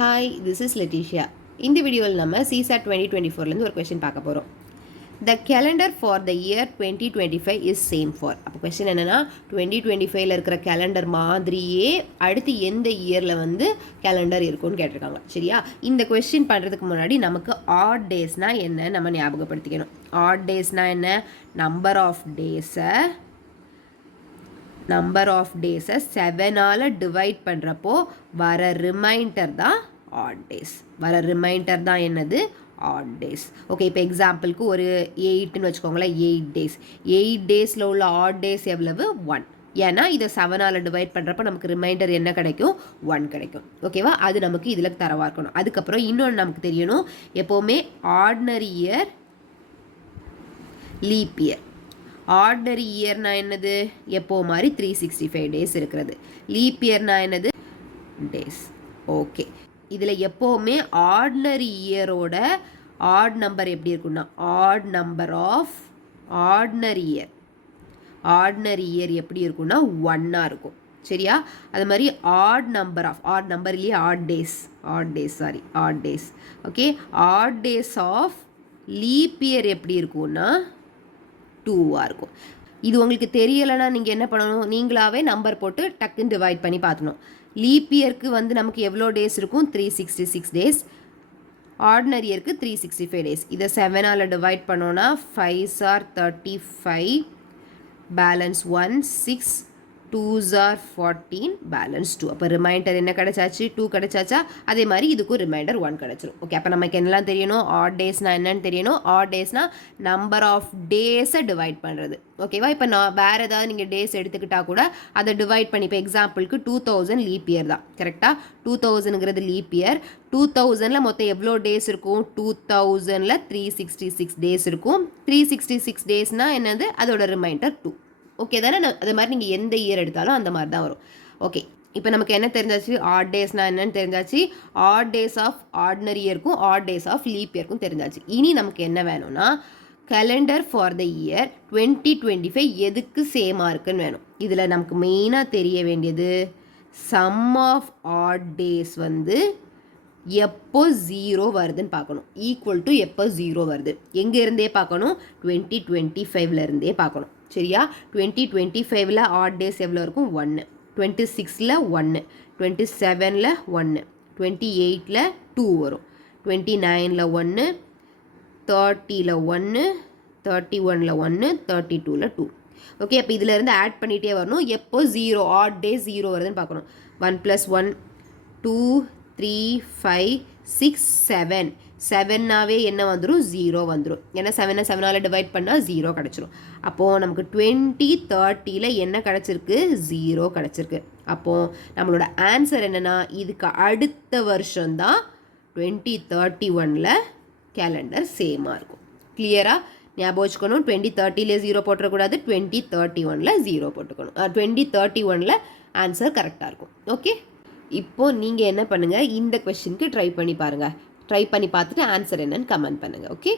Hi, this is Letitia. இந்த வீடியோவில் நம்ம CSAT 2024லேருந்து ஒரு கொஸ்டின் பார்க்க போகிறோம். The calendar for the year 2025 is same for. அப்போ கொஸ்டின் என்னென்னா 2025ல் இருக்கிற கேலண்டர் மாதிரியே அடுத்து எந்த இயரில் வந்து கேலண்டர் இருக்கும்னு கேட்டிருக்காங்க. சரியா? இந்த கொஸ்டின் பண்ணுறதுக்கு முன்னாடி நமக்கு ஆட் டேஸ்னால் என்ன நம்ம ஞாபகப்படுத்திக்கணும். ஆட் டேஸ்னால் என்ன? நம்பர் ஆஃப் டேஸை 7ஆல் டிவைட் பண்ணுறப்போ வர ரிமைண்டர் தான் ஆட் டேஸ். என்னது? Add days. ஓகே, இப்போ எக்ஸாம்பிளுக்கு ஒரு 8ன்னு வச்சுக்கோங்களேன். 8 டேஸ். 8 டேஸில் உள்ள ஆட் டேஸ் எவ்வளவு? 1. ஏன்னா இதை 7ஆல் டிவைட் பண்ணுறப்போ நமக்கு ரிமைண்டர் என்ன கிடைக்கும்? 1 கிடைக்கும். ஓகேவா? அது நமக்கு இதில் தரவாக இருக்கணும். அதுக்கப்புறம் இன்னொன்று நமக்கு தெரியணும், எப்போவுமே ordinary year, leap year. Ordinary இயர்னா என்னது? எப்போ மாதிரி 365 டேஸ் இருக்கிறது. லீப் இயர்னா என்னது? டேஸ். ஓகே, இதில் எப்போவுமே ஆர்டினரி இயரோட ஆட் நம்பர் எப்படி இருக்குன்னா, odd number of ordinary year எப்படி இருக்குன்னா 1ஆக இருக்கும். சரியா? அது மாதிரி ஆட் நம்பர்லேயே odd days. Okay, odd days of leap year எப்படி இருக்கும்னா 2ஆக இருக்கும். இது உங்களுக்கு தெரியலைன்னா நீங்கள் என்ன பண்ணணும், நீங்களாவே நம்பர் போட்டு டக்குன்னு டிவைட் பண்ணி பார்த்துணும். லீப் இயருக்கு வந்து நமக்கு எவ்வளோ டேஸ் இருக்கும்? 366 டேஸ். ஆர்டினரி இயருக்கு 365 டேஸ். இதை 7ஆல் டிவைட் பண்ணோன்னா 5s are 35, balance 1, 6, 2s are 14, balance 2. அப்போ ரிமைண்டர் என்ன கிடைச்சாச்சு? 2 கிடைச்சாச்சா? அதே மாதிரி இதுக்கும் ரிமைண்டர் 1 கிடைச்சிரும். ஓகே, அப்போ நமக்கு என்னெல்லாம் தெரியணும்? ஆட் டேஸ்னால் என்னன்னு தெரியணும். ஆட் டேஸ்னால் நம்பர் ஆஃப் டேஸை டிவைட் பண்ணுறது. ஓகேவா? இப்போ நான் வேறு ஏதாவது நீங்கள் டேஸ் எடுத்துக்கிட்டால் கூட அதை டிவைட் பண்ணி, இப்போ எக்ஸாம்பிளுக்கு 2000 லீப் இயர் தான். கரெக்டாக? 2000ங்கிறது லீப் இயர். 2000ல் மொத்தம் எவ்வளோ டேஸ் இருக்கும்? 2000ல் 366 டேஸ் இருக்கும். 366 டேஸ்னால் என்னது? அதோட ரிமைண்டர் 2. ஓகே தானே? அது மாதிரி நீங்கள் எந்த இயர் எடுத்தாலும் அந்த மாதிரி தான் வரும். ஓகே, இப்போ நமக்கு என்ன தெரிஞ்சாச்சு? ஆட் டேஸ்னால் என்னன்னு தெரிஞ்சாச்சு. ஆட் டேஸ் ஆஃப் ஆர்டினரி இயருக்கும் ஆட் டேஸ் ஆஃப் லீப் இயருக்கும் தெரிஞ்சாச்சு. இனி நமக்கு என்ன வேணும்னா, கேலண்டர் ஃபார் த இயர் 2025 எதுக்கு சேமாக இருக்குன்னு வேணும். இதில் நமக்கு மெயினாக தெரிய வேண்டியது, சம் ஆஃப் ஆட் டேஸ் வந்து எப்போ 0 வருதுன்னு பார்க்கணும். ஈக்குவல் டு எப்போ 0 வருது, எங்கேருந்தே பார்க்கணும்? 2025லேருந்தே பார்க்கணும். சரியா? 2025ல் ஆட் டேஸ் எவ்வளோ இருக்கும்? 1. 26ல் 1, 27ல் 1, 28ல் 2 வரும், 29ல் 1, 30ல் 1, 31ல் 1, 32ல் 2. ஓகே, அப்போ இதிலேருந்து ஆட் பண்ணிகிட்டே வரணும். எப்போ 0 ஆட் டே 0 வருதுன்னு பார்க்கணும். 1 + 1 2 3 5 6 7. 7னாவே என்ன வந்துடும்? 0 வந்துடும். ஏன்னா 7 7ஆல் டிவைட் பண்ணால் 0 கிடச்சிரும். அப்போது நமக்கு 2030ல் என்ன கிடச்சிருக்கு? 0 கிடச்சிருக்கு. அப்போது நம்மளோட ஆன்சர் என்னென்னா, இதுக்கு அடுத்த வருஷம்தான் 2031ல் கேலண்டர் சேமாக இருக்கும். கிளியராக ஞாபகம் வச்சுக்கணும். 2030லே 0 போட்டுறக்கூடாது, 2031ல் 0 போட்டுக்கணும். 2031ல் ஆன்சர் கரெக்டாக இருக்கும். ஓகே, இப்போது நீங்கள் என்ன பண்ணுங்கள், இந்த கொஸ்டினுக்கு ட்ரை பண்ணி பாருங்கள். ட்ரை பண்ணி பார்த்துட்டு ஆன்சர் என்னன்னு கமெண்ட் பண்ணுங்கள். ஓகே.